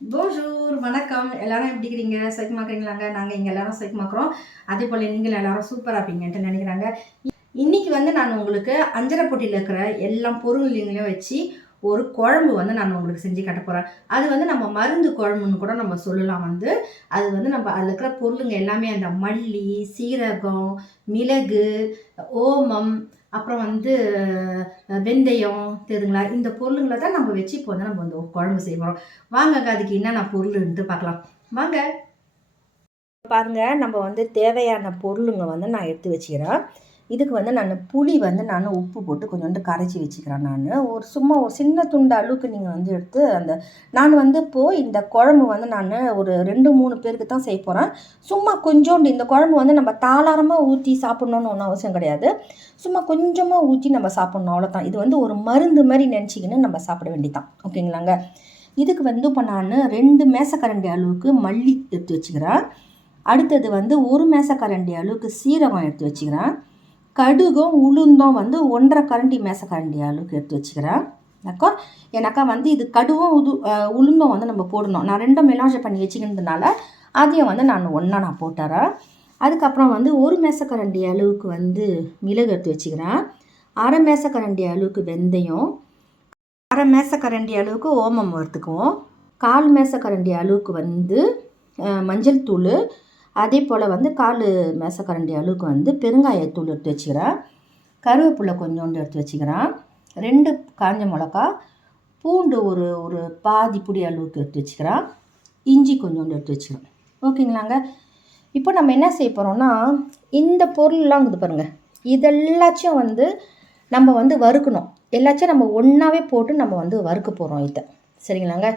போஜூர் வணக்கம். எல்லாரும் எப்படி இருக்கிறீங்க? சைக்கமாக்குறீங்களாங்க? நாங்கள் இங்கே எல்லாரும் சைக்கமாக்குறோம். அதே போல் நீங்களும் எல்லாரும் சூப்பராக இருப்பீங்கன்ட்டு நினைக்கிறாங்க. இன்னைக்கு வந்து நான் உங்களுக்கு அஞ்சரை பொட்டியில் இருக்கிற எல்லா பொருளையும் வச்சு ஒரு குழம்பு வந்து நான் உங்களுக்கு செஞ்சு காட்ட போகிறேன். அது வந்து நம்ம மருந்து குழம்புன்னு கூட நம்ம சொல்லலாம். அது வந்து நம்ம அதில் இருக்கிற பொருளுங்க எல்லாமே அந்த மல்லி, சீரகம், மிளகு, ஓமம், அப்புறம் வந்து வெந்தயம் தெரியுதுங்களா? இந்த பொருளுங்களை தான் நம்ம வச்சு இப்போ வந்து நம்ம வந்து ஒரு குழம்பு செய்ய போகிறோம். வாங்க அதுக்கு என்னென்ன பொருள்ன்ட்டு பார்க்கலாம். வாங்க. பாருங்க, நம்ம வந்து தேவையான பொருளுங்க வந்து நான் எடுத்து வச்சுக்கிறேன். இதுக்கு வந்து நான் புளி வந்து நான் உப்பு போட்டு கொஞ்சோண்டு கரைச்சி வச்சுக்கிறேன். நான் சும்மா ஒரு சின்ன துண்டு அளவுக்கு நீங்கள் வந்து எடுத்து நான் வந்து இப்போது இந்த குழம்பு வந்து நான் ஒரு 2-3 பேருக்கு தான் செய்ய போகிறேன். சும்மா கொஞ்சோண்டு இந்த குழம்பு வந்து நம்ம தாளாரமாக ஊற்றி சாப்பிட்ணுன்னு ஒன்றும் அவசியம் கிடையாது. சும்மா கொஞ்சமாக ஊற்றி நம்ம சாப்பிட்ணும், அவ்வளோதான். இது வந்து ஒரு மருந்து மாதிரி நினச்சிக்கின்னு நம்ம சாப்பிட வேண்டியதான். ஓகேங்களாங்க? இதுக்கு வந்து இப்போ நான் 2 மேசக்கரண்டி அளவுக்கு மல்லி எடுத்து வச்சுக்கிறேன். அடுத்தது வந்து 1 மேசக்கரண்டி அளவுக்கு சீரகம் எடுத்து வச்சுக்கிறேன். கடுகும் உளுந்தும் வந்து 1.5 கரண்டி மேசக்கரண்டி அளவுக்கு எடுத்து வச்சுக்கிறேன். எனக்கா வந்து இது கடுகும் உளுந்தும் வந்து நம்ம போடணும். நான் 2 மெலாஞ்சை பண்ணி வச்சுக்கிறதுனால அதையும் வந்து நான் ஒன்றா போட்டுறேன். அதுக்கப்புறம் வந்து 1 மேசக்கரண்டி அளவுக்கு வந்து மிளகு எடுத்து வச்சுக்கிறேன். 1/2 மேசக்கரண்டி அளவுக்கு வெந்தயம், 1/2 மேசக்கரண்டி அளவுக்கு ஓமம் வறுத்துக்குவோம். 1/4 மேசக்கரண்டி அளவுக்கு வந்து மஞ்சள் தூள், அதே போல் வந்து 1/4 மேசக்கரண்டி அளவுக்கு வந்து பெருங்காயத்தூள் எடுத்து வச்சுக்கிறேன். கருவேப்பிலை கொஞ்சோண்டு எடுத்து வச்சுக்கிறேன். 2 காஞ்ச மிளகா, பூண்டு ஒரு பாதி புடி அளவுக்கு எடுத்து வச்சுக்கிறேன். இஞ்சி கொஞ்சோண்டு எடுத்து வச்சுக்கிறேன். ஓகேங்களாங்க? இப்போ நம்ம என்ன செய்ய போகிறோம்னா, இந்த பொருள்லாம் இருக்குது பாருங்கள், இதெல்லாச்சும் வந்து நம்ம வந்து வறுக்கணும். எல்லாச்சும் நம்ம ஒன்றாவே போட்டு நம்ம வந்து வறுக்க போகிறோம் இதை. சரிங்களாங்க?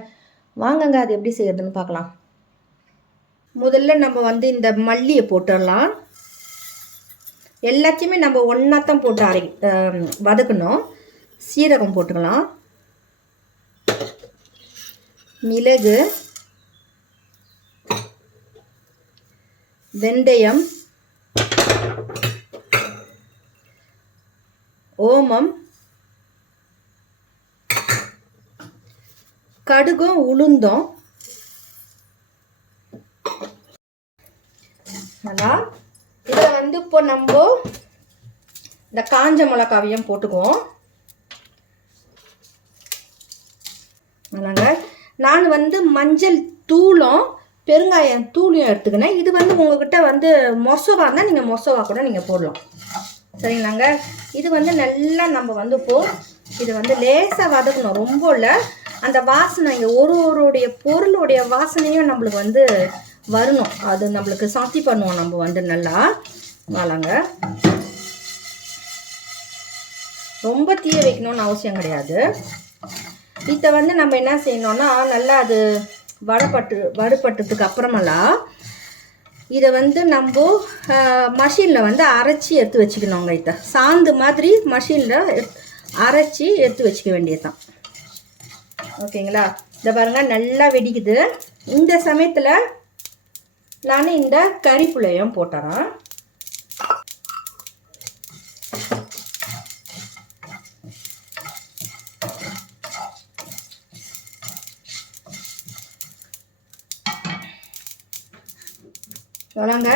வாங்கங்க அது எப்படி செய்யறதுன்னு பார்க்கலாம். முதல்ல நம்ம வந்து இந்த மல்லியை போட்டுடலாம். எல்லாத்தையுமே நம்ம ஒன்றா தான் போட்டு வதக்கணும். சீரகம் போட்டுக்கலாம், மிளகு, வெந்தயம், ஓமம், கடுகும் உளுந்தும். இதில் வந்து இப்போ நம்ம இந்த காஞ்ச மிளகாவையும் போட்டுக்குவோம். நான் வந்து மஞ்சள் தூளும் பெருங்காயம் தூளையும் எடுத்துக்கினேன். இது வந்து உங்ககிட்ட வந்து மொசவா இருந்தால் நீங்கள் மொசவா கூட நீங்கள் போடலாம். சரிங்களாங்க? இது வந்து நல்லா நம்ம வந்து இதை வந்து லேசாக வதக்கணும், ரொம்ப இல்லை. அந்த வாசனை இங்கே ஒருடைய பொருளுடைய வாசனையும் நம்மளுக்கு வந்து வரணும். அது நம்மளுக்கு சாத்தி பண்ணுவோம் நம்ம வந்து நல்லா. வாழாங்க, ரொம்ப தீய வைக்கணும்னு அவசியம் கிடையாது. இதை வந்து நம்ம என்ன செய்யணும்னா, நல்லா அது வறுபட்டதுக்கு அப்புறமெல்லாம் இதை வந்து நம்ம மஷினில் வந்து அரைச்சி எடுத்து வச்சுக்கணுங்க. இதை சாந்து மாதிரி மஷினில் அரைச்சி எடுத்து வச்சுக்க வேண்டியதுதான். ஓகேங்களா? இதை பாருங்கள், நல்லா வெடிக்குது. இந்த சமயத்தில் நான் இந்த கறிப்புளையும் போட்டுறேன். சொல்லுங்க,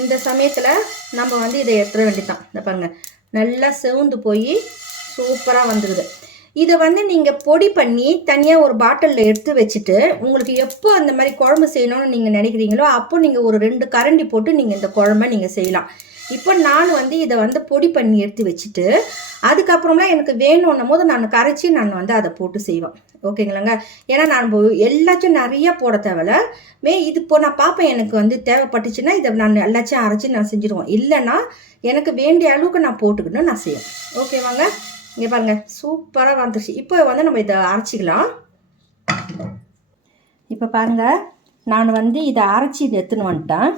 இந்த சமயத்தில் நம்ம வந்து இதை எடுத்துட வேண்டியதான். இந்த பாருங்கள், நல்லா செவந்து போய் சூப்பராக வந்துடுது. இதை வந்து நீங்கள் பொடி பண்ணி தனியாக ஒரு பாட்டிலில் எடுத்து வச்சுட்டு, உங்களுக்கு எப்போ அந்த மாதிரி குழம்பு செய்யணும்னு நீங்கள் நினைக்கிறீங்களோ அப்போ நீங்கள் ஒரு 2 கரண்டி போட்டு நீங்கள் இந்த குழம்பை நீங்கள் செய்யலாம். இப்போ நான் வந்து இதை வந்து பொடி பண்ணி எடுத்து வச்சுட்டு, அதுக்கப்புறம்லாம் எனக்கு வேணும்னும் போது நான் கரைச்சி நான் வந்து அதை போட்டு செய்வேன். ஓகேங்களாங்க? ஏன்னா நான் எல்லாச்சும் நிறைய போட தேவையில்ல. இது இப்போ நான் பார்ப்பேன், எனக்கு வந்து தேவைப்பட்டுச்சுன்னா இதை நான் எல்லாச்சும் அரைச்சி நான் செஞ்சுருவேன். இல்லைன்னா எனக்கு வேண்டிய அளவுக்கு நான் போட்டுக்கிட்டு நான் செய்வேன். ஓகேவாங்க? இங்கே பாருங்கள், சூப்பராக வந்துருச்சு. இப்போ வந்து நம்ம இதை அரைச்சிக்கலாம். இப்போ பாருங்கள், நான் வந்து இதை அரைச்சி எடுத்துன்னு வந்துட்டேன்.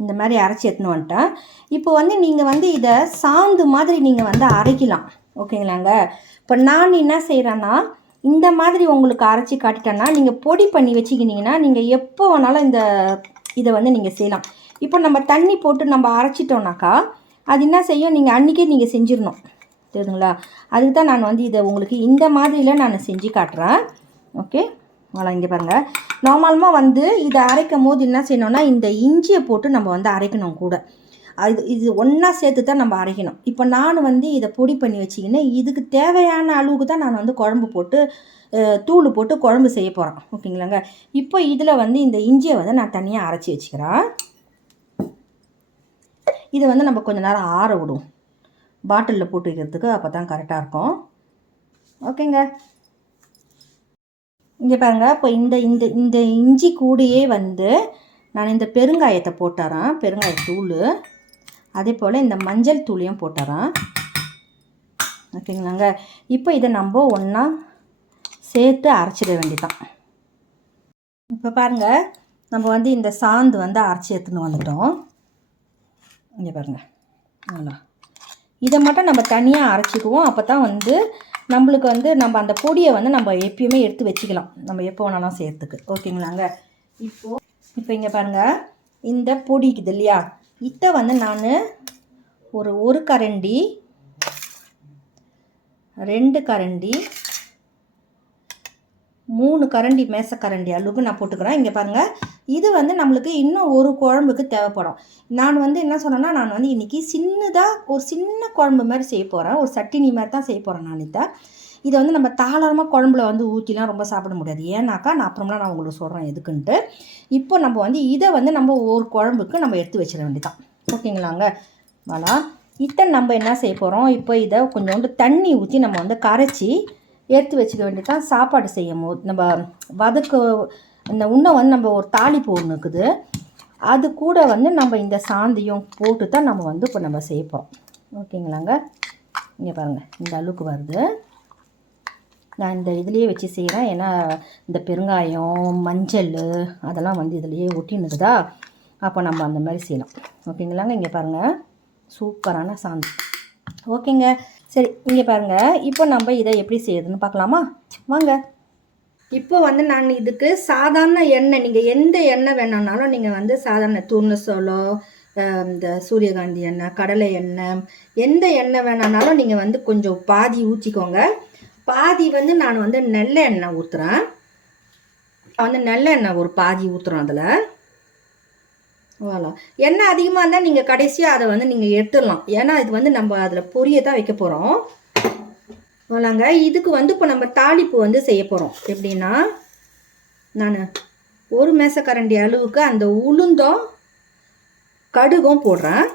இந்த மாதிரி அரைச்சி எடுத்துன்னு வந்துட்டேன். இப்போ வந்து நீங்கள் வந்து இதை சாந்து மாதிரி நீங்கள் வந்து அரைக்கலாம். ஓகேங்களாங்க? இப்போ நான் என்ன செய்கிறேன்னா, இந்த மாதிரி உங்களுக்கு அரைச்சி காட்டிட்டேன்னா நீங்கள் பொடி பண்ணி வச்சுக்கினீங்கன்னா நீங்கள் எப்போ வேணாலும் இதை வந்து நீங்கள் செய்யலாம். இப்போ நம்ம தண்ணி போட்டு நம்ம அரைச்சிட்டோம்னாக்கா அது என்ன செய்யும், நீங்கள் அன்றைக்கே நீங்கள் செஞ்சிடணும். தெரியுதுங்களா? அதுக்கு தான் நான் வந்து இதை உங்களுக்கு இந்த மாதிரியில் நான் செஞ்சு காட்டுறேன். ஓகே இங்கே பாருங்கள். நார்மலாக வந்து இதை அரைக்கும் போது என்ன செய்யணும்னா இந்த இஞ்சியை போட்டு நம்ம வந்து அரைக்கணும் கூட. இது ஒன்றா சேர்த்து தான் நம்ம அரைக்கணும். இப்போ நான் வந்து இதை பொடி பண்ணி வச்சிக்கின்னு இதுக்கு தேவையான அளவுக்கு தான் நான் வந்து குழம்பு போட்டு தூள் போட்டு குழம்பு செய்ய போகிறேன். ஓகேங்களாங்க. இப்போ இதில் வந்து இந்த இஞ்சியை வந்து நான் தனியாக அரைச்சி வச்சுக்கிறேன். இதை வந்து நம்ம கொஞ்சம் நேரம் ஆற விடுவோம், பாட்டிலில் போட்டு வைக்கிறதுக்கு. அப்போ தான் கரெக்டாக இருக்கும். ஓகேங்க. இங்கே பாருங்கள். இப்போ இந்த இந்த இந்த இஞ்சி கூடையே வந்து நான் இந்த பெருங்காயத்தை போட்டுறேன், பெருங்காயத்தூள். அதே போல் இந்த மஞ்சள் தூளையும் போட்டுறேன். ஓகேங்களாங்க. இப்போ இதை நம்ம ஒன்றா சேர்த்து அரைச்சிட வேண்டியதான். இப்போ பாருங்கள், நம்ம வந்து இந்த சாந்து வந்து அரைச்சி எடுத்துன்னு வந்துட்டோம். இங்கே பாருங்கள். நல்லா இதை மட்டும் நம்ம தனியாக அரைச்சிக்குவோம். அப்போ தான் வந்து நம்மளுக்கு வந்து நம்ம அந்த பொடியை வந்து நம்ம எப்பயுமே எடுத்து வச்சுக்கலாம், நம்ம எப்போ வேணாலும் செய்கிறதுக்கு. ஓகேங்களாங்க. இப்போ இங்கே பாருங்கள், இந்த பொடி இருக்குது இல்லையா, இதை வந்து நான் ஒரு கரண்டி, 2 கரண்டி, 3 கரண்டி மேசக்கரண்டி அளவுக்கு நான் போட்டுக்கிறேன். இங்கே பாருங்கள், இது வந்து நம்மளுக்கு இன்னும் ஒரு குழம்புக்கு தேவைப்படும். நான் வந்து என்ன சொன்னேன்னா, நான் வந்து இன்றைக்கி சின்னதாக ஒரு சின்ன குழம்பு மாதிரி செய்ய போகிறேன், ஒரு சட்டினி மாதிரி தான் செய்ய போகிறேன் நான். இதை வந்து நம்ம தாராளமாக குழம்புல வந்து ஊற்றிலாம் ரொம்ப சாப்பிட முடியாது. ஏன்னாக்கா நான் அப்புறம்லாம் நான் உங்களுக்கு சொல்கிறேன் எதுக்குன்ட்டு. இப்போ நம்ம வந்து இதை வந்து நம்ம ஒரு குழம்புக்கு நம்ம எடுத்து வச்சிட வேண்டியதான். ஓகேங்களாங்க. voilà. இதை நம்ம என்ன செய்ய போகிறோம், இப்போ இதை கொஞ்சோண்டு தண்ணி ஊற்றி நம்ம வந்து கரைச்சி எடுத்து வச்சுக்க வேண்டியதான். சாப்பாடு செய்யும் போது நம்ம வதக்கு இந்த உன்னை வந்து நம்ம ஒரு தாளிப்பு ஒன்று இருக்குது, அது கூட வந்து நம்ம இந்த சாந்தியும் போட்டு தான் நம்ம வந்து இப்போ நம்ம செய்யப்போம். ஓகேங்களாங்க. இங்கே பாருங்கள், இந்த அளவுக்கு வருது. நான் இந்த இதுலேயே வச்சு செய்கிறேன், ஏன்னா இந்த பெருங்காயம் மஞ்சள் அதெல்லாம் வந்து இதுலேயே ஒட்டினுக்குதா, அப்போ நம்ம அந்த மாதிரி செய்யலாம். ஓகேங்களாங்க. இங்கே பாருங்கள், சூப்பரான சாந்து. ஓகேங்க. சரி, இங்கே பாருங்கள், இப்போ நம்ம இதை எப்படி செய்யுதுன்னு பார்க்கலாமா? வாங்க. இப்போ வந்து நான் இதுக்கு சாதாரண எண்ணெய், நீங்கள் எந்த எண்ணெய் வேணும்னாலும் நீங்கள் வந்து சாதாரண தூர்ணசோளோ, இந்த சூரியகாந்தி எண்ணெய், கடலை எண்ணெய், எந்த எண்ணெய் வேணும்னாலும் நீங்கள் வந்து கொஞ்சம் பாதி ஊற்றிக்கோங்க. பாதி வந்து நான் வந்து நல்லெண்ணெய் ஊற்றுறேன். வந்து நல்லெண்ணெய் ஒரு பாதி ஊற்றுறோம் அதில். வாழா எண்ணெய் அதிகமாக இருந்தால் நீங்கள் கடைசியாக அதை வந்து நீங்கள் எடுத்துடலாம், ஏன்னா இது வந்து நம்ம அதில் பொரிய தான் வைக்க போகிறோம். வாழாங்க. இதுக்கு வந்து இப்போ நம்ம தாளிப்பு வந்து செய்ய போகிறோம். எப்படின்னா, நான் ஒரு மேசக்கரண்டி அளவுக்கு அந்த உளுந்தும் கடுகும் போடுறேன்.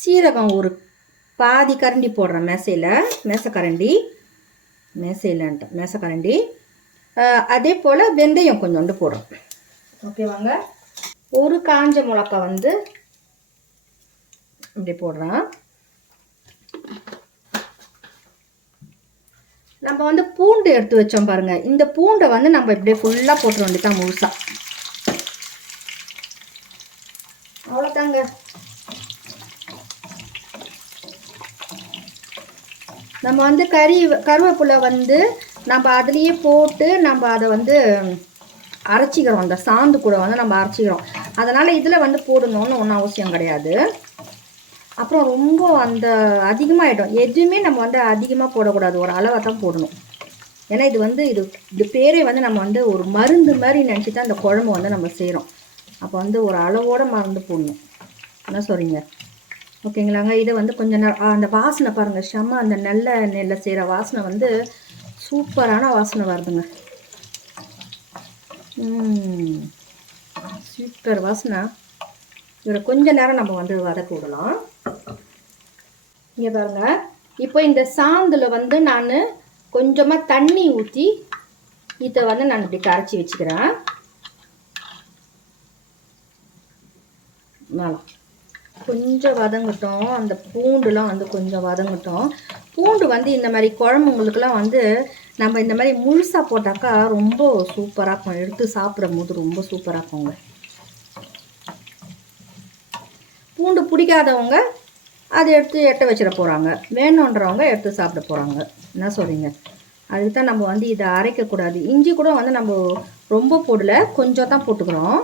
சீரகம் ஒரு பாதி கரண்டி போடுறேன், மேசக்கரண்டி. அதே போல் வெந்தயம் கொஞ்சோண்டு போடுறோம். ஓகேவாங்க. ஒரு காஞ்ச மிளகா வந்து இப்படி போடுறேன். நம்ம வந்து பூண்டு எடுத்து வச்சோம் பாருங்கள், இந்த பூண்டை வந்து நம்ம இப்படியே ஃபுல்லாக போட்டுற வேண்டியதான் முழுசா. அவ்வளோதாங்க. நம்ம வந்து கருவேப்பிலை வந்து நம்ம அதுலேயே போட்டு நம்ம அதை வந்து அரைச்சிக்கிறோம், அந்த சாந்து கூட வந்து நம்ம அரைச்சிக்கிறோம். அதனால் இதில் வந்து போடணும்னு ஒன்றும் அவசியம் கிடையாது. அப்புறம் ரொம்ப அந்த அதிகமாகிடும். எதுவுமே நம்ம வந்து அதிகமாக போடக்கூடாது, ஒரு அளவை தான் போடணும். ஏன்னா இது வந்து இது பேரே வந்து நம்ம வந்து ஒரு மருந்து மாதிரி நினச்சி தான் இந்த குழம்பு வந்து நம்ம செய்கிறோம். அப்போ வந்து ஒரு அளவோட மருந்து போடணும். என்ன சொல்கிறீங்க? ஓகேங்களாங்க. இதை வந்து கொஞ்சம் அந்த வாசனை பாருங்கள், செம்ம அந்த நல்ல நெல்லை செய்கிற வாசனை வந்து சூப்பரான வாசனை வருதுங்க. சூப்பர் வாசனை. இதில் கொஞ்ச நேரம் நம்ம வந்து வதக்க விடலாம். இங்கே பாருங்கள், இப்போ இந்த சாந்தில் வந்து நான் கொஞ்சமாக தண்ணி ஊற்றி இதை வந்து நான் இப்படி கரைச்சி வச்சுக்கிறேன். நல்லா கொஞ்சம் வதங்கட்டும், அந்த பூண்டுலாம் வந்து கொஞ்சம் வதங்கட்டும். பூண்டு வந்து இந்த மாதிரி குழம்புங்களுக்கெல்லாம் வந்து நம்ம இந்த மாதிரி முழுசாக போட்டாக்கா ரொம்ப சூப்பராக இருக்கும், எடுத்து சாப்பிடும் போது ரொம்ப சூப்பராக இருக்குங்க. பூண்டு பிடிக்காதவங்க அதை எடுத்து எட்ட வச்சிட போகிறாங்க, வேணுன்றவங்க எடுத்து சாப்பிட போகிறாங்க. என்ன சொல்கிறீங்க? அதுக்கு தான் நம்ம வந்து இதை அரைக்கக்கூடாது. இஞ்சி கூட வந்து நம்ம ரொம்ப போடலை, கொஞ்சம் தான் போட்டுக்கிறோம்.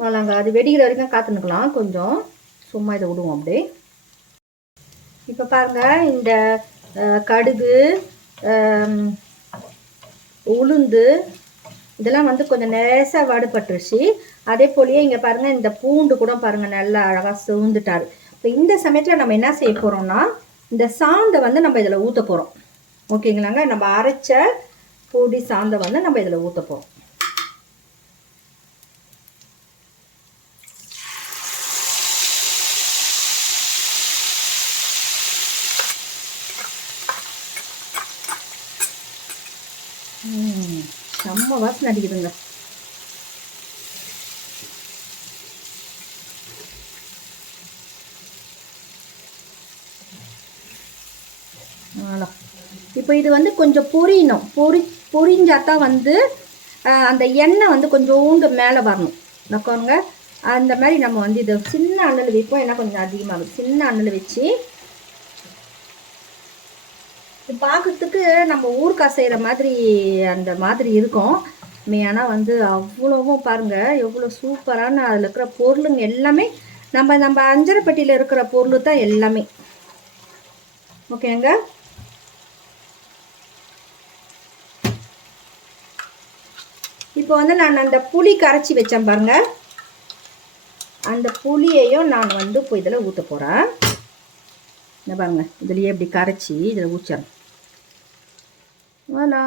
வாங்க, அது வெடிக்கிற வரைக்கும் காத்துனுக்கலாம், கொஞ்சம் சும்மா இதை விடுவோம் அப்படியே. இப்போ பாருங்கள், இந்த கடுகு உளுந்து இதெல்லாம் வந்து கொஞ்சம் லேசாக வடுபட்டுருச்சு. அதே போலயே இங்கே பாருங்கள், இந்த பூண்டு கூட பாருங்கள் நல்லா அழகாக சிவந்துட்டாரு. இப்போ இந்த சமயத்தில் நம்ம என்ன செய்ய போகிறோம்னா, இந்த சாந்தை வந்து நம்ம இதில் ஊற்ற போகிறோம். ஓகேங்களாங்க. நம்ம அரைச்ச பொடி சாந்தை வந்து நம்ம இதில் ஊற்ற போகிறோம். செம்ம வாசனை அடிக்குதுங்க. இப்போ இது வந்து கொஞ்சம் பொரியணும். பொரிஞ்சாதான் வந்து அந்த எண்ணெய் வந்து கொஞ்சோண்டு மேலே வரணும். நக்கோங்க. அந்த மாதிரி நம்ம வந்து இதை சின்ன அண்ணல் வைப்போம். ஏன்னா கொஞ்சம் அதிகமாகுது. சின்ன அண்ணல் வச்சு இது பார்க்கறதுக்கு நம்ம ஊறுகாய் செய்கிற மாதிரி அந்த மாதிரி இருக்கும். ஆனால் வந்து அவ்வளோவும் பாருங்கள் எவ்வளோ சூப்பரான அதில் இருக்கிற பொருளுங்க எல்லாமே நம்ம அஞ்சரைப்பட்டியில் இருக்கிற பொருள் தான் எல்லாமே. ஓகேங்க. இப்போ வந்து நான் அந்த புளி கரைச்சி வச்சேன் பாருங்க, அந்த புளியையும் நான் வந்து இப்போ இதில் ஊற்ற போகிறேன். இந்த பாருங்க, இதுலேயே இப்படி கரைச்சி இதில் ஊற்றேன். வாலா.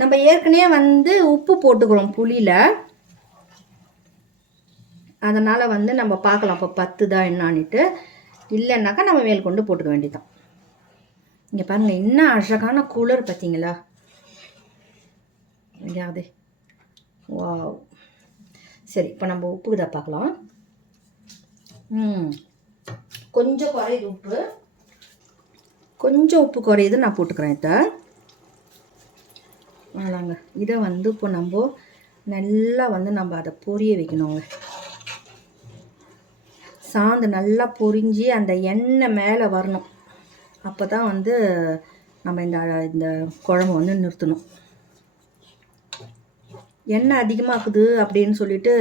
நம்ம ஏற்கனவே வந்து உப்பு போட்டுக்கிறோம் புளியில், அதனால் வந்து நம்ம பார்க்கலாம் இப்போ 10 தான் என்னான்ட்டு. இல்லைன்னாக்கா நம்ம மேல் கொண்டு போட்டுக்க வேண்டியதான். இங்கே பாருங்கள் என்ன அழகான கூலர் பார்த்தீங்களா? எங்கேயாவது வா. சரி, இப்போ நம்ம உப்புக்கு தான் பார்க்கலாம். கொஞ்சம் குறையுது உப்பு, கொஞ்சம் உப்பு குறையுது, நான் போட்டுக்கிறேன். இதை வேணாங்க. இதை வந்து இப்போ நம்ம நல்லா வந்து நம்ம அதை பொரிய வைக்கணுங்க. சாந்து நல்லா பொரிஞ்சு அந்த எண்ணெய் மேலே வரணும். அப்போ தான் வந்து நம்ம இந்த குழம்பு வந்து நிறுத்தணும். எண்ணெய் அதிகமாகுது அப்படின்னு சொல்லிட்டு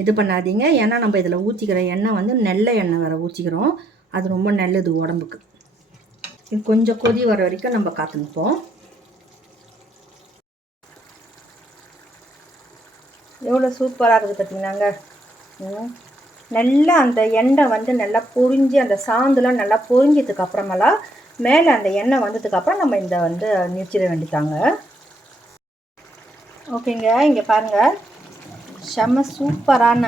இது பண்ணாதீங்க. ஏன்னா நம்ம இதில் ஊற்றிக்கிற எண்ணெய் வந்து நெல்லை எண்ணெய் வேறு ஊற்றிக்கிறோம். அது ரொம்ப நல்லது உடம்புக்கு. இது கொஞ்சம் கொதி வர வரைக்கும் நம்ம காத்துப்போம். எவ்வளோ சூப்பராக இருக்குது பார்த்தீங்கன்னாங்க. நல்லா அந்த எண்ணெய் வந்து நல்லா பொரிஞ்சு அந்த சாந்துலாம் நல்லா பொரிஞ்சதுக்கு அப்புறமெல்லாம் மேலே அந்த எண்ணெய் வந்ததுக்கப்புறம் நம்ம இந்த வந்து நிறுத்திட வேண்டியதாங்க. ஓகேங்க. இங்கே பாருங்கள், செம்ம சூப்பரான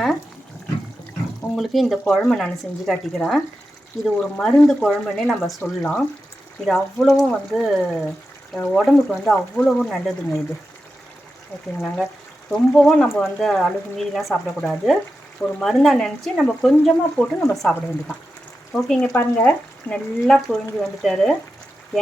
உங்களுக்கு இந்த குழம்பு நான் செஞ்சு காட்டிக்கிறேன். இது ஒரு மருந்து குழம்புன்னே நம்ம சொல்லலாம். இது அவ்வளவும் வந்து உடம்புக்கு வந்து அவ்வளவும் நல்லதுங்க இது. ஓகேங்களாங்க. ரொம்பவும் நம்ம வந்து அளவுக்கு மீறிலாம் சாப்பிடக்கூடாது. ஒரு மருந்தாக நினச்சி நம்ம கொஞ்சமாக போட்டு நம்ம சாப்பிட வேண்டியதான். ஓகேங்க. பாருங்கள், நல்லா பொரிஞ்சு வந்துட்டார்.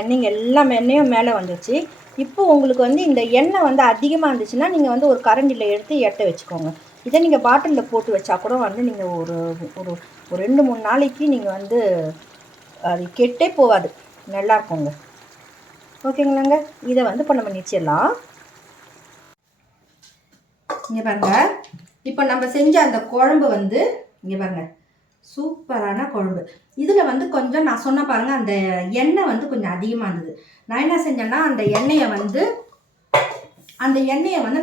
எண்ணெயும் மேலே வந்துச்சு. இப்போ உங்களுக்கு வந்து இந்த எண்ணெய் வந்து அதிகமாக இருந்துச்சுன்னா நீங்கள் வந்து ஒரு கரண்டியில் எடுத்து எட்ட வச்சுக்கோங்க. இதை நீங்கள் பாட்டிலில் போட்டு வச்சா கூட வந்து நீங்கள் ஒரு ஒரு ஒரு 2-3 நாளைக்கு நீங்கள் வந்து அது கெட்டே போகாது, நல்லா இருக்குங்க. ஓகேங்களாங்க. இதை வந்து இப்போ நம்ம நிச்சயலாம். இங்கே பாருங்கள், இப்போ நம்ம செஞ்ச அந்த குழம்பு வந்து இங்கே பாருங்கள், சூப்பரான குழம்பு. இதில் வந்து கொஞ்சம் நான் சொன்ன பாருங்கள், அந்த எண்ணெய் வந்து கொஞ்சம் அதிகமாக இருந்தது. நான் என்ன செஞ்சேன்னா அந்த எண்ணெயை வந்து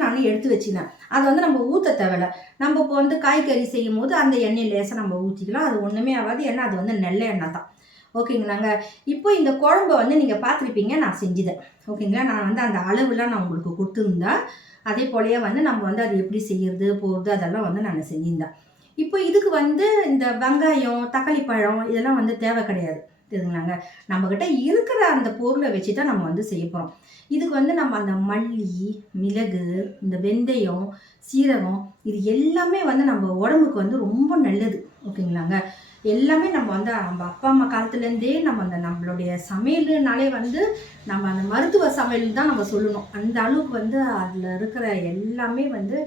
நான் எடுத்து வச்சுனேன். அதை வந்து நம்ம ஊற்ற தேவையில்லை. நம்ம இப்போ வந்து காய்கறி செய்யும் போது அந்த எண்ணெய் லேசாக நம்ம ஊற்றிக்கலாம். அது ஒன்றுமே ஆகாது. ஏன்னா அது வந்து நெல்லை எண்ணெய் தான். ஓகேங்களாங்க. இப்போ இந்த குழம்பை வந்து நீங்கள் பார்த்துருப்பீங்க, நான் செஞ்சுதேன். ஓகேங்களா. நான் வந்து அந்த அளவுலாம் நான் உங்களுக்கு கொடுத்துருந்தேன். அதே போலயே வந்து நம்ம வந்து அது எப்படி செய்யறது போகிறது அதெல்லாம் வந்து நான் செஞ்சிருந்தேன். இப்போ இதுக்கு வந்து இந்த வெங்காயம், தக்காளி பழம் இதெல்லாம் வந்து தேவை கிடையாது. தெரியுதுங்களாங்க. நம்மக்கிட்ட இருக்கிற அந்த பொருளை வச்சு தான் நம்ம வந்து செய்ய போகிறோம். இதுக்கு வந்து நம்ம அந்த மல்லி, மிளகு, இந்த வெந்தயம், சீரகம் இது எல்லாமே வந்து நம்ம உடம்புக்கு வந்து ரொம்ப நல்லது. ஓகேங்களாங்க. எல்லாமே நம்ம வந்து நம்ம அப்பா அம்மா காலத்துலேருந்தே நம்ம அந்த நம்மளுடைய சமையல்னாலே வந்து நம்ம அந்த மருத்துவ சமையல் தான் நம்ம சொல்லணும். அந்த அளவுக்கு வந்து அதில் இருக்கிற எல்லாமே வந்து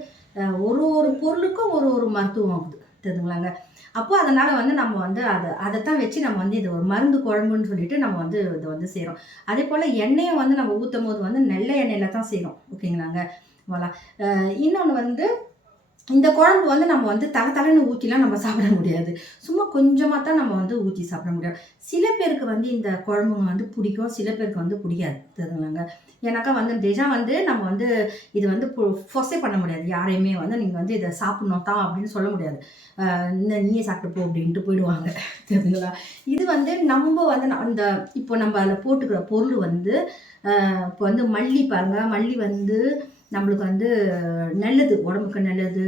ஒரு ஒரு பொருளுக்கும் ஒரு ஒரு மருத்துவம் ஆகுது. தெரியுதுங்களாங்க. அப்போ அதனால் வந்து நம்ம வந்து அதைத்தான் வச்சு நம்ம வந்து இது ஒரு மருந்து குழம்புன்னு சொல்லிட்டு நம்ம வந்து இதை வந்து செய்கிறோம். அதே போல் எண்ணெயை வந்து நம்ம ஊற்றும் போது வந்து நல்ல எண்ணெயில் தான் செய்கிறோம். ஓகேங்களாங்க. வாலா. இன்னொன்று வந்து இந்த குழம்பு வந்து நம்ம வந்து தலை ஊற்றிலாம் நம்ம சாப்பிட முடியாது. சும்மா கொஞ்சமாக தான் நம்ம வந்து ஊற்றி சாப்பிட முடியும். சில பேருக்கு வந்து இந்த குழம்புங்க வந்து பிடிக்கும், சில பேருக்கு வந்து பிடிக்காது தெரியுங்களாங்க. ஏன்னாக்கா வந்து டெஜா வந்து நம்ம வந்து இது வந்து ஃபோர்ஸே பண்ண முடியாது. யாரையுமே வந்து நீங்க வந்து இத சாப்பிடணும் தான் அப்படின்னு சொல்ல முடியாது. இந்த நீயே சாப்பிட்டு போ அப்படின்ட்டு போயிடுவாங்க. தெரியுதுங்களா? இது வந்து நம்ப வந்து அந்த இப்போ நம்ம அதில போட்டுக்கிற பொருள் வந்து இப்போ வந்து மல்லி பாருங்க, மல்லி வந்து நம்மளுக்கு வந்து நல்லது, உடம்புக்கு நல்லது,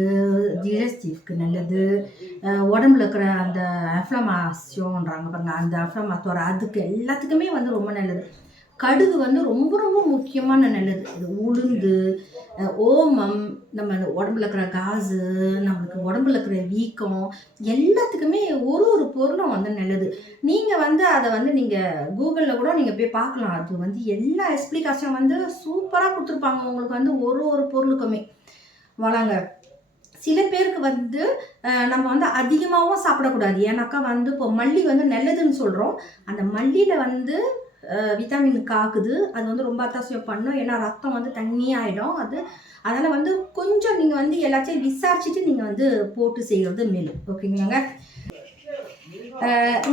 டிஜஸ்டிவ்க்கு நல்லது. உடம்புல இருக்கிற அந்த அஃப்ளமாசியோன்றாங்க பாருங்க, அந்த அஃப்ளமாத்தோட அதுக்கு எல்லாத்துக்குமே வந்து ரொம்ப நல்லது. கடுகு வந்து ரொம்ப ரொம்ப முக்கியமான நல்லது. இது உளுந்து, ஓமம், நம்ம உடம்புல இருக்கிற காசு, நம்மளுக்கு உடம்புல இருக்கிற வீக்கம் எல்லாத்துக்குமே ஒரு ஒரு பொருளும் வந்து நல்லது. நீங்க வந்து அத வந்து நீங்க கூகுள்ல கூட நீங்க போய் பார்க்கலாம். அது வந்து எல்லா எக்ஸ்ப்ளிகேஷன் வந்து சூப்பரா குடுத்துருப்பாங்க உங்களுக்கு வந்து ஒரு ஒரு பொருளுக்குமே. வளங்க. சில பேருக்கு வந்து நம்ம வந்து அதிகமாவும் சாப்பிடக்கூடாது. ஏன்னாக்கா வந்து இப்போ மல்லி வந்து நல்லதுன்னு சொல்றோம். அந்த மல்லியில வந்து விட்டமின் காக்குது. அது வந்து ரொம்ப அத்தாசியம் பண்ணும். ஏன்னா ரத்தம் வந்து தண்ணியாயிடும் அது. அதனால வந்து கொஞ்சம் நீங்க வந்து எல்லாத்தையும் விசாரிச்சுட்டு நீங்க வந்து போட்டு செய்றது மேலு. ஓகேங்களாங்க.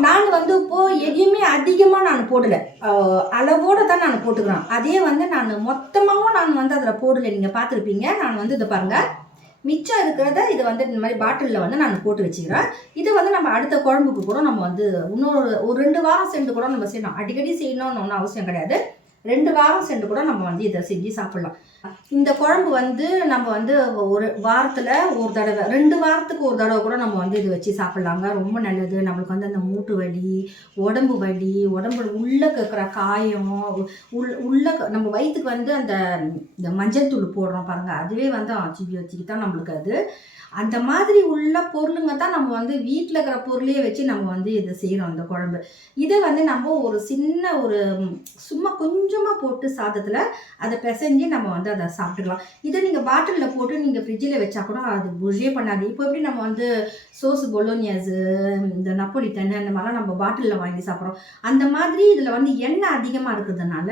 நான் வந்து இப்போ எதையுமே அதிகமா நான் போடல. அளவோட தான் நான் போட்டுக்கிறேன். அதே வந்து நான் மொத்தமாவும் நான் வந்து அதில போடல. நீங்க பார்த்துருப்பீங்க. நான் வந்து இத பாருங்க. மிச்சம் இருக்கிறத இது வந்து இந்த மாதிரி பாட்டிலில் வந்து நான் போட்டு வச்சுக்கிறேன். இது வந்து நம்ம அடுத்த குழம்புக்கு கூட நம்ம வந்து இன்னொரு ஒரு 2 வாரம் சென்று கூட நம்ம செய்யலாம். அடிக்கடி செய்யணும்னு ஒன்றும் அவசியம் கிடையாது. 2 வாரம் சென்று கூட நம்ம வந்து இதை செஞ்சு சாப்பிடலாம். இந்த குழம்பு வந்து நம்ம வந்து ஒரு வாரத்தில் ஒரு தடவை 2 வாரத்துக்கு ஒரு தடவை கூட நம்ம வந்து இது வச்சு சாப்பிட்லாங்க. ரொம்ப நல்லது. நம்மளுக்கு வந்து அந்த மூட்டு வலி, உடம்பு வலி, உடம்புல உள்ள இருக்கிற காயம், உள்ள நம்ம வயிற்றுக்கு வந்து இந்த மஞ்சள் தூள் போடுறோம் பாருங்க, அதுவே வந்து ஆன்டிபயோட்டிக் தான் நம்மளுக்கு அது. அந்த மாதிரி உள்ள பொருளுங்க தான் நம்ம வந்து வீட்டில் இருக்கிற பொருளையே வச்சு நம்ம வந்து இதை செய்கிறோம் அந்த குழம்பு. இதை வந்து நம்ம ஒரு சின்ன ஒரு சும்மா கொஞ்சமாக போட்டு சாதத்தில் அதை பிசைஞ்சு நம்ம வந்து அதை சாப்பிட்டுக்கலாம். இதை நீங்கள் பாட்டிலில் போட்டு நீங்கள் ஃப்ரிட்ஜில் வச்சா கூட அது புர்ஜே பண்ணாது. இப்போ எப்படி நம்ம வந்து சோஸ் பொலோனியாஸு, இந்த நப்போலிட்டன் அந்த மாதிரிலாம் நம்ம பாட்டிலில் வாங்கி சாப்பிட்றோம். அந்த மாதிரி இதில் வந்து எண்ணெய் அதிகமாக இருக்கிறதுனால,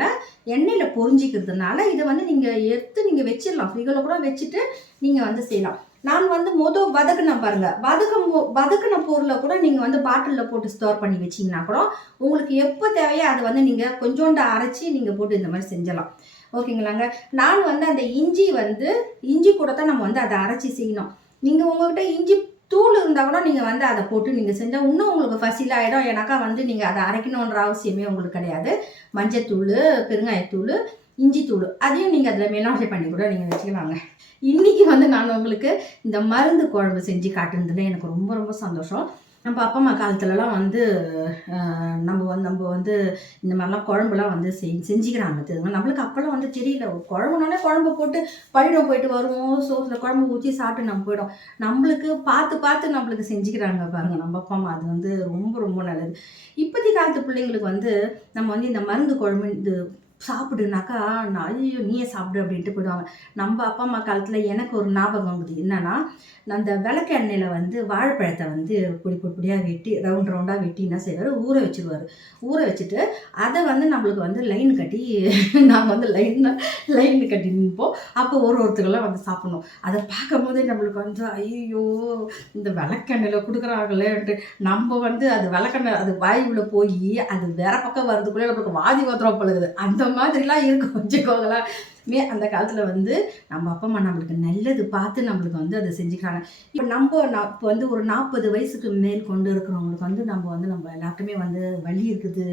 எண்ணெயில் பொரிஞ்சிக்கிறதுனால இதை வந்து நீங்கள் எடுத்து நீங்கள் வச்சிடலாம். ஃப்ரிட்ஜில் கூட வச்சுட்டு நீங்கள் வந்து செய்யலாம். நான் வந்து வதக்குனேன் பாருங்க. வதக்குன பொருளை கூட நீங்கள் வந்து பாட்டிலில் போட்டு ஸ்டோர் பண்ணி வச்சிங்கன்னா கூட உங்களுக்கு எப்போ தேவையோ அதை வந்து நீங்கள் கொஞ்சோண்டு அரைச்சி நீங்கள் போட்டு இந்த மாதிரி செஞ்சலாம். ஓகேங்களாங்க. நான் வந்து அந்த இஞ்சி கூட தான் நம்ம வந்து அதை அரைச்சி செய்யணும். நீங்கள் உங்கள்கிட்ட இஞ்சி தூள் இருந்தால் கூட நீங்கள் வந்து அதை போட்டு நீங்கள் செஞ்சால் இன்னும் உங்களுக்கு ஃபசில் ஆகிடும். ஏன்னாக்கா வந்து நீங்கள் அதை அரைக்கணுன்ற அவசியமே உங்களுக்கு கிடையாது. மஞ்சத்தூள், பெருங்காயத்தூள், இஞ்சி தூள் அதையும் நீங்கள் அதில் மெலாஜை பண்ணி கூட நீங்கள் வச்சுக்கலாங்க. இன்றைக்கி வந்து நான் உங்களுக்கு இந்த மருந்து குழம்பு செஞ்சு காட்டுனதுல எனக்கு ரொம்ப ரொம்ப சந்தோஷம். நம்ம அப்பா அம்மா காலத்துலலாம் வந்து நம்ம வந்து இந்த மாதிரிலாம் குழம்புலாம் வந்து செஞ்சுக்கிறாங்க தெரியுமா. நம்மளுக்கு அப்போல்லாம் வந்து தெரியல. குழம்புனாலே குழம்பு போட்டு பள்ளிடம் போயிட்டு வருவோம், சோத்தில் குழம்பு ஊற்றி சாப்பிட்டு நம்ம போயிடும். நம்மளுக்கு பார்த்து நம்மளுக்கு செஞ்சுக்கிறாங்க பாருங்கள் நம்ம அப்பா அம்மா. அது வந்து ரொம்ப ரொம்ப நல்லது. இப்போதைய காலத்து பிள்ளைங்களுக்கு வந்து நம்ம வந்து இந்த மருந்து குழம்பு இது சாப்பிடுனாக்கா, நான் ஐயோ நீயே சாப்பிடு அப்படின்ட்டு போயிடுவாங்க. நம்ம அப்பா அம்மா காலத்தில் எனக்கு ஒரு ஞாபகம் வந்துது. என்னன்னா, அந்த விளக்கு எண்ணெயில் வந்து வாழைப்பழத்தை வந்து பொடியாக வெட்டி ரவுண்டாக வெட்டி என்ன செய்வார், ஊற வச்சுருவார். ஊற வச்சுட்டு அதை வந்து நம்மளுக்கு வந்து லைன் கட்டி நாங்கள் வந்து லைன் கட்டி நிற்போம். அப்போ ஒருத்தங்களாம் வந்து சாப்பிட்ணும். அதை பார்க்கும்போதே நம்மளுக்கு வந்து ஐயோ இந்த விளக்கெண்ணெயில் கொடுக்குறாங்களேன்ட்டு நம்ம வந்து அது விளக்கெண்ணெய் அது வாயுள்ள போய் அது வேற பக்கம் வர்றதுக்குள்ளே நம்மளுக்கு வாதி வந்துடும் பழகுது. அந்த மாதிரிலாம் இருக்கும் வச்சுக்கோங்களேன். அந்த காலத்தில் வந்து நம்ம அப்பா அம்மா நம்மளுக்கு நல்லது பார்த்து நம்மளுக்கு வந்து அதை செஞ்சுக்கிறாங்க. இப்போ வந்து ஒரு 40 வயசுக்கு மேல் கொண்டு இருக்கிறவங்களுக்கு வந்து நம்ம எல்லாருக்குமே வந்து வலி இருக்குது,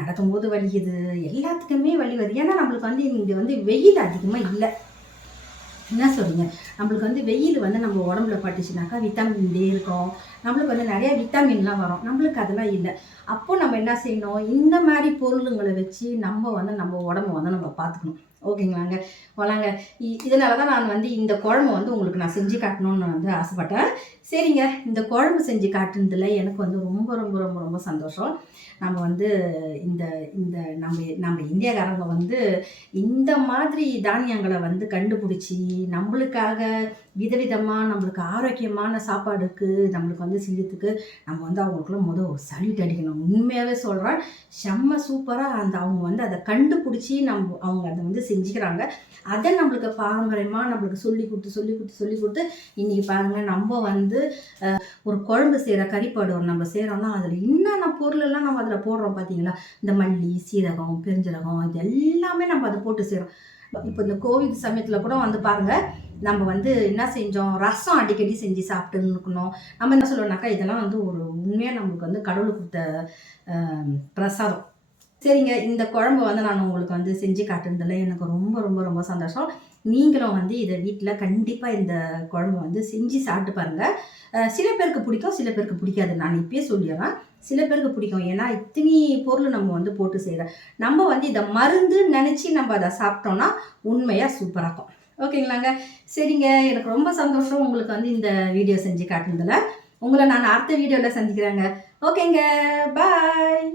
நடக்கும்போது வலிக்குது, எல்லாத்துக்குமே வலி வருது. ஏன்னா நம்மளுக்கு வந்து இங்கே வந்து வெயில் அதிகமாக இல்லை. என்ன சொல்றீங்க? நம்மளுக்கு வந்து வெயில் வந்து நம்ம உடம்புல பட்டுச்சுனாக்கா விட்டமின் டி இருக்கும். நம்மளுக்கு வந்து நிறைய விட்டமின்லாம் வரும். நம்மளுக்கு அதெல்லாம் இல்லை. அப்போ நம்ம என்ன செய்யணும், இந்த மாதிரி பொருளுங்களை வச்சு நம்ம வந்து நம்ம உடம்ப வந்து நம்ம பார்த்துக்கணும். ஓகேங்களாங்க. வளாங்க. இதனால தான் நான் வந்து இந்த குழம்பு வந்து உங்களுக்கு நான் செஞ்சு காட்டணும்னு வந்து ஆசைப்பட்டேன். சரிங்க, இந்த குழம்பு செஞ்சு காட்டுனதில் எனக்கு வந்து ரொம்ப ரொம்ப ரொம்ப ரொம்ப சந்தோஷம். நம்ம வந்து இந்த இந்த நம்ம இந்தியாக்காரங்க வந்து இந்த மாதிரி தானியங்களை வந்து கண்டுபிடிச்சி நம்மளுக்காக விதவிதமாக நம்மளுக்கு ஆரோக்கியமான சாப்பாடுக்கு நம்மளுக்கு வந்து செஞ்சதுக்கு நம்ம வந்து அவங்களுக்குள்ள ஒரு சல்யூட் அடிக்கணும். உண்மையாகவே சொல்கிறேன், செம்ம சூப்பராக அவங்க வந்து அதை கண்டுபிடிச்சி அவங்க அதை வந்து செஞ்சுக்கிறாங்க. அதை நம்மளுக்கு பாரம்பரியமாக நம்மளுக்கு சொல்லி கொடுத்து இன்றைக்கி பாருங்கள், நம்ம வந்து ஒரு குழம்பு செய்கிற கறிப்பாடு நம்ம செய்கிறோன்னா அதில் என்னென்ன பொருளெல்லாம் நம்ம அதில் போடுறோம் பார்த்தீங்களா? இந்த மல்லி, சீரகம், பெருஞ்சீரகம், இது எல்லாமே நம்ம அதை போட்டு செய்கிறோம். இப்போ இந்த கோவிட் சமயத்தில் கூட வந்து பாருங்கள், நம்ம வந்து என்ன செஞ்சோம், ரசம் அடிக்கடி செஞ்சு சாப்பிட்டுன்னு இருக்கணும். நம்ம என்ன சொல்லுவோம்னாக்கா, இதெல்லாம் வந்து ஒரு உண்மையாக நம்மளுக்கு வந்து கடவுள் கொடுத்த பிரசாதம். சரிங்க, இந்த குழம்பு வந்து நான் உங்களுக்கு வந்து செஞ்சு காட்டுனதில் எனக்கு ரொம்ப ரொம்ப ரொம்ப சந்தோஷம். நீங்களும் வந்து இதை வீட்டில் கண்டிப்பாக இந்த குழம்பு வந்து செஞ்சு சாப்பிட்டு பாருங்கள். சில பேருக்கு பிடிக்கும், சில பேருக்கு பிடிக்காது. நான் இப்பயே சொல்லிடுறேன், சில பேருக்கு பிடிக்கும். ஏன்னா இத்தனி பொருள் நம்ம வந்து போட்டு செய்கிறோம். நம்ம வந்து இதை மருந்து நினச்சி நம்ம அதை சாப்பிட்டோன்னா உண்மையாக சூப்பராக இருக்கும். ஓகேங்களாங்க? சரிங்க, எனக்கு ரொம்ப சந்தோஷம் உங்களுக்கு வந்து இந்த வீடியோ செஞ்சு காட்டுனதில். உங்களை நான் அடுத்த வீடியோவில் சந்திக்கிறேங்க. ஓகேங்க, பாய்.